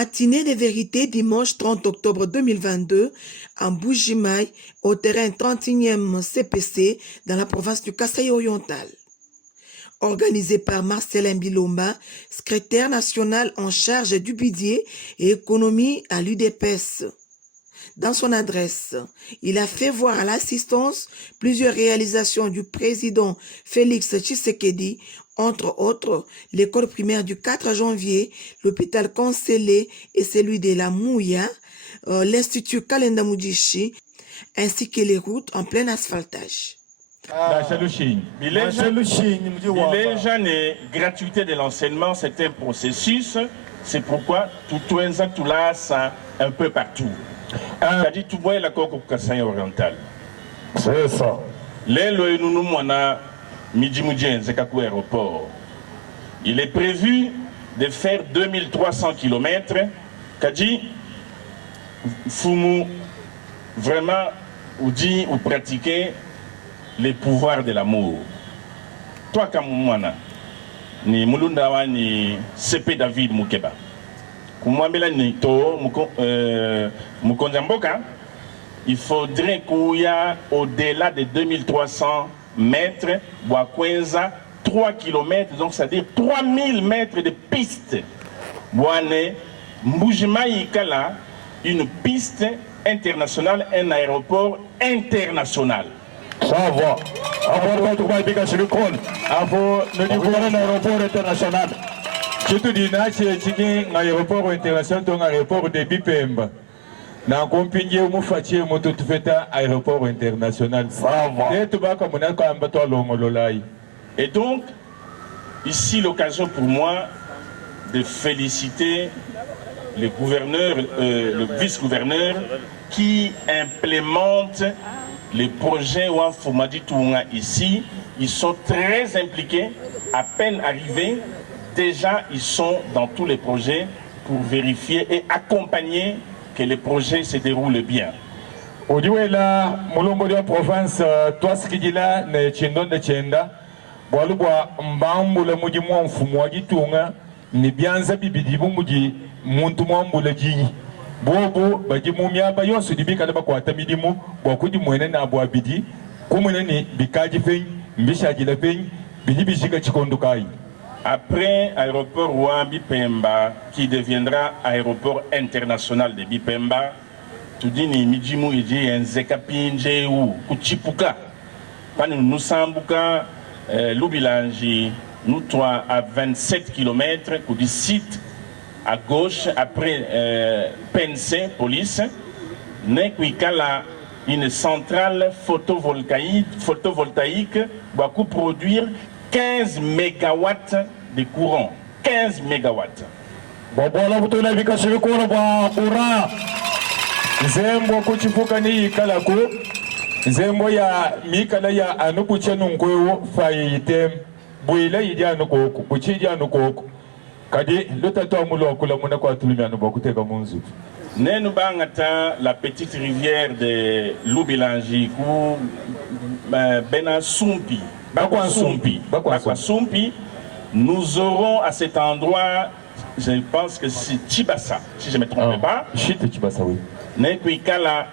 Matinée des vérités dimanche 30 octobre 2022 en Bougimaï au terrain 31e CPC dans la province du Kasaï oriental. Organisé par Marcelin Bilomba, secrétaire national en charge du budget et économie à l'UDPS. Dans son adresse, il a fait voir à l'assistance plusieurs réalisations du président Félix Tshisekedi, entre autres l'école primaire du 4 janvier, l'hôpital Conseillé et celui de la Mouya, l'institut Kalenda Mudishi, ainsi que les routes en plein asphaltage. La gratuité de l'enseignement, c'est un processus. C'est pourquoi tout ça un peu partout. C'est-à-dire tout voit la Coque Kasaï oriental. C'est ça. Aéroport. Il est prévu de faire 2300 km. Kadi, Fumu, vraiment, ou dit ou pratiquer les pouvoirs de l'amour. Toi, Kamouana, ni Mulundawa, ni CP David Mukeba. Il faudrait qu'il y ait au-delà de 2300 mètres, 3 km, donc c'est-à-dire 3000 mètres de piste. Une piste internationale, un aéroport international. Ça va. Avant de l'aéroport international. Je te dis, c'est un aéroport international, un aéroport de Bipemba. Na compagnie mu fatie moto tufeta aéroport international. Et donc, ici l'occasion pour moi de féliciter le gouverneur, le vice-gouverneur qui implémente les projets Wafomadi Tounga ici. Ils sont très impliqués, à peine arrivés. Déjà, ils sont dans tous les projets pour vérifier et accompagner que les projets se déroulent bien. Odiwela mulombo de province toi skidila ne chendo de chenda bwalubwa mbambula muji mwa mfumu wa gitunga ni byanza bibidi bumuji muntu mwambula jinyi bobo baji mumyaba yonso dibika laba kwata midimu bwakuji mwene na bwabidi kumwene ni bikaji fen mbishaji la fen bidi bishika chikondukai. Après aéroport Ouan Bipemba, qui deviendra aéroport international de Bipemba, tout dit ni Mijimu Iji Nzekapinje ou Kuchipuka. Nous Sambuka, Lubilanji, nous trois à 27 km, du site à gauche, après Pense, police, Nekwikala, une centrale photovoltaïque, va produire 15 mégawatts de courant. 15 mégawatts. Zembo kuchifuka ni kalako. Zembo ya mikala ya anukucha nungweo fayitem. Buila idia nukoko. Kuchidia nukoko. Kadi lutatoa mulo kula muna kwa tulimi anubakuteka munzu. Nenu bangata la petite rivière de Lubilanji ku Bena Sumpi. Bakwasumpi, nous aurons à cet endroit, je pense que c'est Tchibassa, si je ne me trompe pas. Tchibassa, oui. Nekwikala,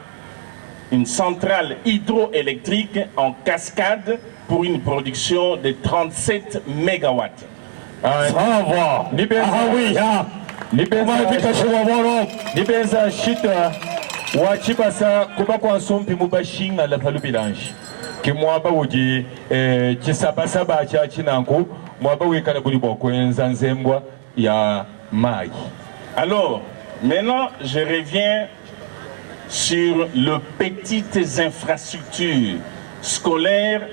une centrale hydroélectrique en cascade pour une production de 37 mégawatts. Ça va. Nipenza shita wa Tchibassa kubakwasumpi mubashinga la falubilanji. Mwaba uji chisabasaba cha chinanku mwaba wikana bulibo kwenza nzembwa ya mai. Alors, maintenant je reviens sur les petites infrastructures scolaires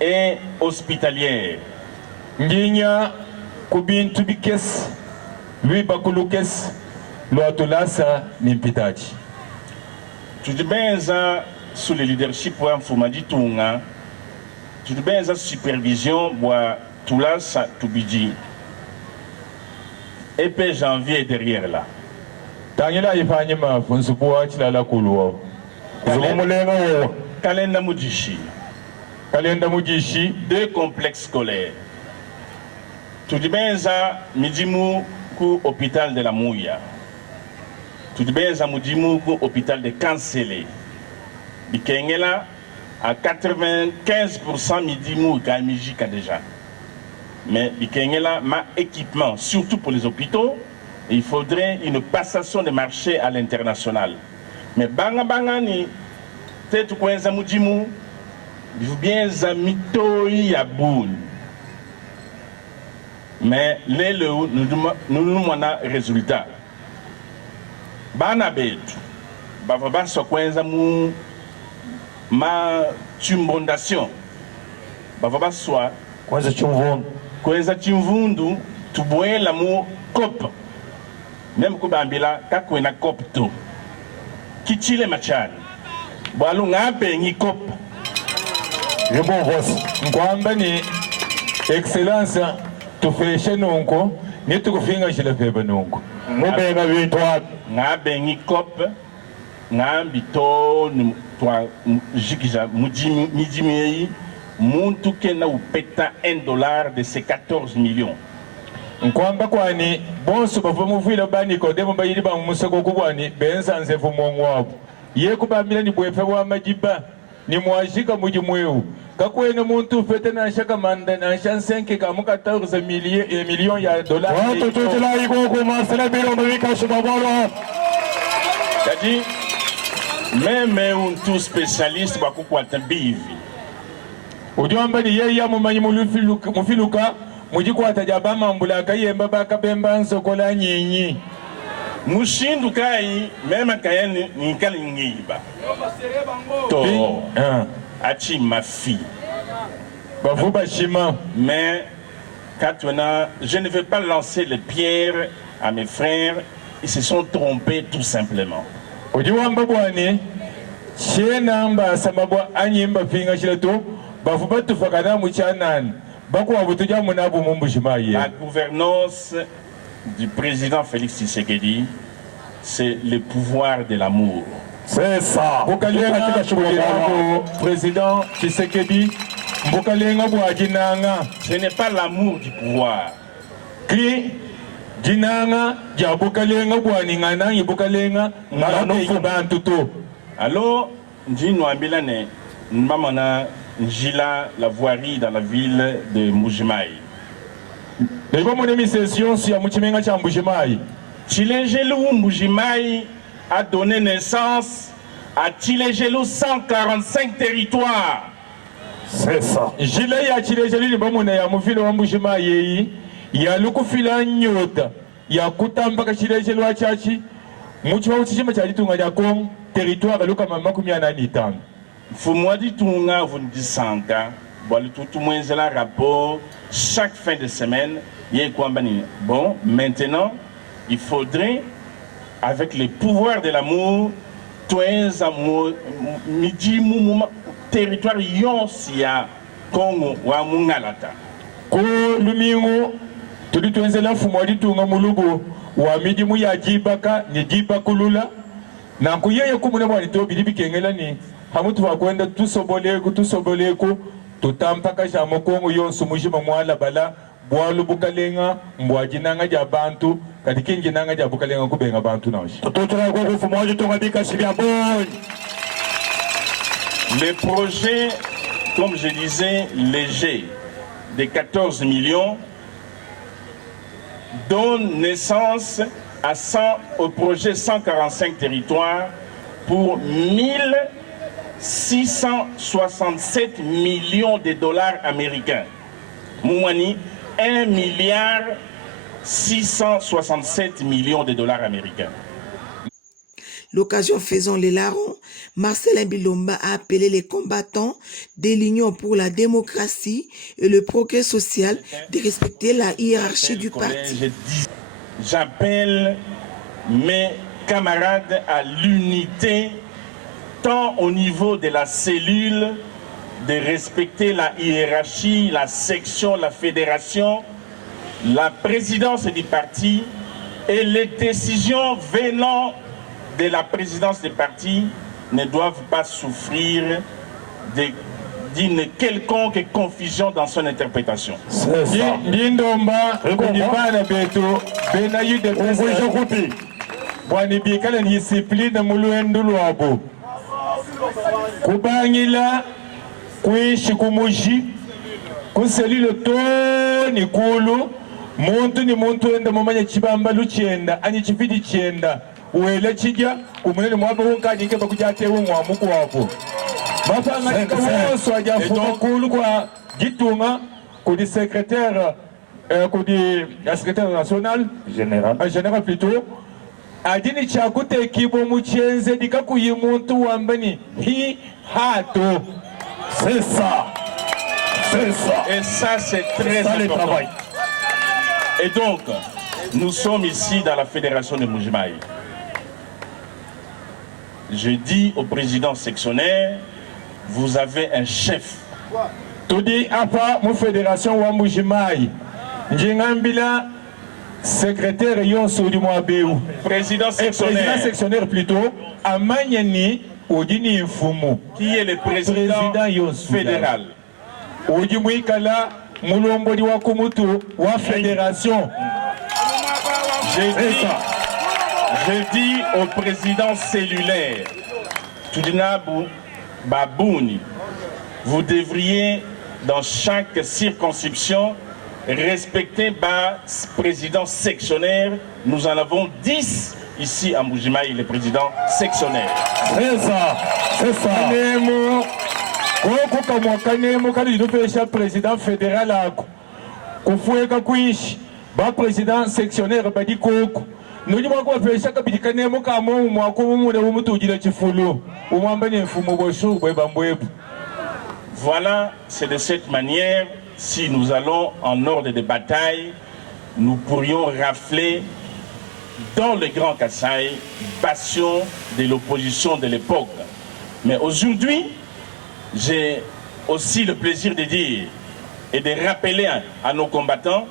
et hospitalières. Nginya kubintu bikes lui bakulukes lo atulasa nimpitaji. Tudibenza sous le leadership de Fomadi Tounga, tu as bien supervision pour tout là, tout bidji. Et puis janvier derrière là. Tangila ifanyima funsupuwa chilala kuluwa. Kalenda Mudishi. Kalenda Mudishi. 2 complexes scolaires. Tu as bien Midimu ku hôpital de la Mouya. tout de bien Zamudimu, hôpital de Cancélé. Bikengela, à 95% Midimu, Kamijika déjà. Mais Bikengela, ma équipement, surtout pour les hôpitaux, il faudrait une passation de marché à l'international. Mais Banga Banga ni, peut-être quoi Zamudimu, bien Zamitoi Yaboun. Mais les nous avons un résultat. Bana betu, bavaba sokwenza mu ma tumbondation. Bavaba swa Kwanza chumvundu. kwenza chimvundu tuboela mu kop. Même kubambila kakwena kop to. Kichile machani. Bwalu ngape ngi kop. Yebo vosi. Nkwamba ni excellence tufeshe nunko nitukufinga shile pepe nunko. Mubenga bintu wapi. Ngabe ngi kop. Ngambi to twa jikija mujimi muntu kena upeta $1 de ces 14 millions. Nkwamba kwani bonso bava muvila bani kodemo bayiri ba musako kubwani benza nzevu mwangwabo ye kubamila ni bwefe wa majiba ni mwashika muji mweu kakwene muntu fete na shaka manda na shansenke kamuka 14 millions ya dollars. Watu tutila iko kuma selebiro mbika shibabalo. Kadi même un tout spécialiste bakukwata bivi. Ujomba ni yeye yamumanyi mufiluka mujikwata jabama mbulaka yemba bakabemba nsokola nyinyi. Mushindu kai même kayeni nikali ngiba. To achi ma fille. Bavuba shima. Mais Katwana, je ne vais pas lancer les pierres à mes frères, ils se sont trompés tout simplement. Ujiwamba bwani shenamba samabwa anyimba finga shilato bavuba tufakana muchanan bakwa butuja munabu mumbushima. La gouvernance du président Félix Tshisekedi, c'est le pouvoir de l'amour. C'est ça. Bukalenga président Tshisekedi bukalenga bwajinanga. Ce n'est pas l'amour du pouvoir. Ki jinanga ja bukalenga bwaningana ibukalenga ngana bantu to. Alors, Njino Ambilane, Mamana Njila, la voirie dans la ville de Mujimai. Tchilengelou Mujimai a donné naissance à Tchilengelou 145 territoires. C'est ça. Jila ya Tchilengelou ni bamuna ya mufilo wa Mujimai ya lukufila nyota ya kutambaka Tchilengelou achachi muchwa uchishima chalitunga ya Kong territoire luka mamakumi anani tano. Fumwadi tunga vundisanga bali tout mwenzela rapport chaque fin de semaine yé kwambani. Bon, maintenant il faudrait avec le pouvoir de l'amour toenza midi mu territoire yonsia Congo wa mungalata ko lumingo tuli toenzela fumwadi tunga mulubu wa midi mu ya jibaka ni jibakulula na kuyeye kumune bwani to bilibi kengela ni hamutu wakwenda tusoboleko tutampaka jamo Kongo yonsu mujima mwala bala bwalu bukalenga mbwajinanga ja bantu katikingi nanga ja bukalenga kubenga bantu naoshi Tututila kwa kufumoji tungabika shibia boy. Le projet, comme je disais, léger de 14 millions donne naissance à 100, au projet 145 territoires pour 1667 millions de dollars américains. Moumani, 1 milliard 667 millions de dollars américains. L'occasion faisant les larrons, Marcelin Bilomba a appelé les combattants de l'Union pour la démocratie et le progrès social de respecter la hiérarchie du parti. J'appelle mes camarades à l'unité, tant au niveau de la cellule, de respecter la hiérarchie, la section, la fédération, la présidence du parti et les décisions venant de la présidence du parti ne doivent pas souffrir d'une quelconque confusion dans son interprétation. C'est ça. Lindomba kujipana betu bena yude pesa bwani bikala ni discipline muluendu lwabo kubangila kuishi kumuji kuselile toni kulu muntu ni muntu enda mumanya chibamba luchenda ani chipidi chenda uwele chija umunene mwabo hunkanyike bakujatewe mwamuku wapo bafanga woso ajafuka kulu kwa gitunga kudi secrétaire secrétaire national général plutôt adini chakute kibo muchenze dikakuyi muntu wambani hi hato. C'est ça. C'est ça. Et ça, c'est très important. Et donc, nous sommes ici dans la fédération de Mbuji-Mayi. Je dis au président sectionnaire, vous avez un chef. Tout dit apa mu fédération wa Mbuji-Mayi. Njingambila secrétaire yonso du Mwabeu. Président sectionnaire plutôt. Amanyani Odini Mfumu. Qui est le président fédéral. Odimwikala Mulombodi wa Kumutu wa fédération. Je dis au président cellulaire, Tudinabu Babouni, vous devriez dans chaque circonscription respecter le président sectionnaire. Nous en avons 10 ici à Mbuji-Mayi, le président sectionnaire. C'est ça, c'est ça. Kanemo kali dupesha président fédéral ako kufueka kuishi ba président sectionnaire badi koko noni mwako pesha kabidi kanemo kamo mwako mumune wumutujira chifulu umwambane mfumo boshu bwebambwebu. Voilà, c'est de cette manière, si nous allons en ordre de bataille, nous pourrions rafler dans le Grand Kasaï, bastion de l'opposition de l'époque. Mais aujourd'hui, j'ai aussi le plaisir de dire et de rappeler à nos combattants,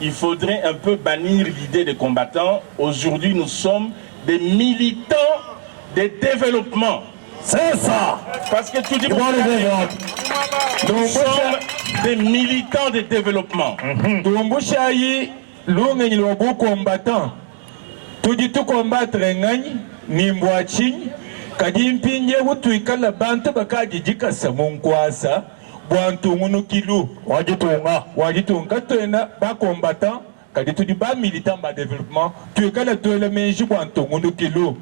il faudrait un peu bannir l'idée des combattants. Aujourd'hui, nous sommes des militants de développement. C'est ça. Parce que tout dit nous sommes des militants de développement. Tout dit tout combattre ni mboachini kadi mpinje utuikala bantu bakaji jikasa munkwasa bwantu munukilu wajitunga twena ba combattant kadi tudi ba militant ba développement tuikala twele menji bwantu munukilu.